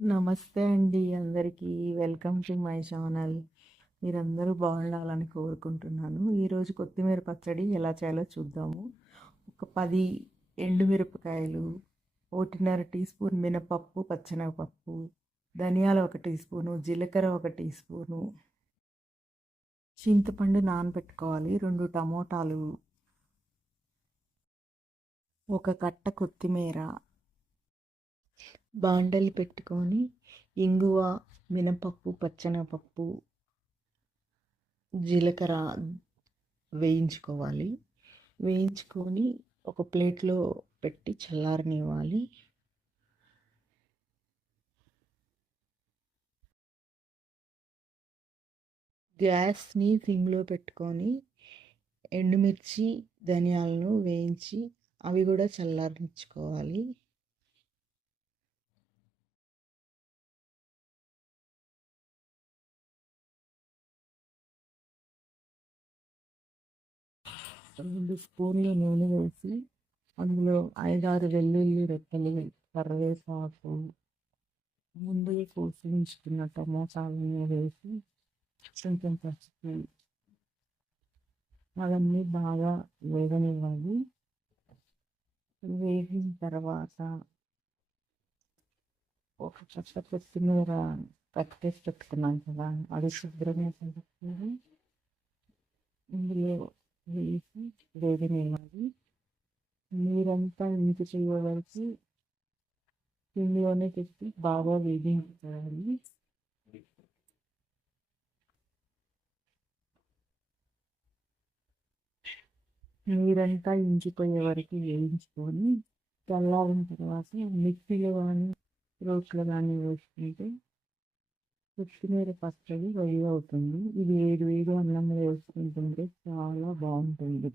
నమస్తే అండి అందరికీ. Welcome to my channel. మీరందరూ బాగుండాలని కోరుకుంటున్నాను. ఈరోజు కొత్తిమీర పచ్చడి ఎలా చేయాలో చూద్దాము. ఒక 10 ఎండుమిరపకాయలు, 1.5 టీ స్పూన్ మినపప్పు, పచ్చెనగపప్పు, ధనియాలు 1 టీ స్పూను, జీలకర్ర 1 టీ స్పూను, చింతపండు నానబెట్టుకోవాలి, 2 టమోటాలు, ఒక కట్ట కొత్తిమీర, బాండలి పెట్టుకొని ఇంగువ, మినపప్పు, పచ్చెనగపప్పు, జీలకర్ర వేయించుకోవాలి. వేయించుకొని ఒక ప్లేట్లో పెట్టి చల్లారనివ్వాలి. గ్యాస్ని సిమ్లో పెట్టుకొని ఎండుమిర్చి, ధనియాలను వేయించి అవి కూడా చల్లారించుకోవాలి. రెండు స్పూన్లు నూనె వేసి అందులో 5-6 వెల్లుల్లి రెక్కలు, కరివేపాకు, ముందుగా కోసి ఉంచుకున్న టమోటాలను వేసి కొంచెం పసుపు అవన్నీ బాగా వేగనివ్వాలి. వేగిన తర్వాత ఒక కట్ట కొత్తిమీర కట్ చేసి పెట్టుకున్నాం కదా, అది శుభ్రంగా కడుక్కొని ఇందులో వేసి వేగనివ్వాలి. నీరంతా ఇంకిపోయే వరకు ఇందులోనే పెట్టి బాగా వేగించుకోవాలి. నీరంతా ఇంకిపోయే వరకు వేయించుకొని చల్లారిన తర్వాత మిక్సీలో కానీ రోట్లో కానీ వేసుకుంటే కొత్తిమీర పచ్చడి రెడీ అవుతుంది. ఇది వేడి వేడి అన్నంలో వేసుకుంటుంటే చాలా బాగుంటుంది.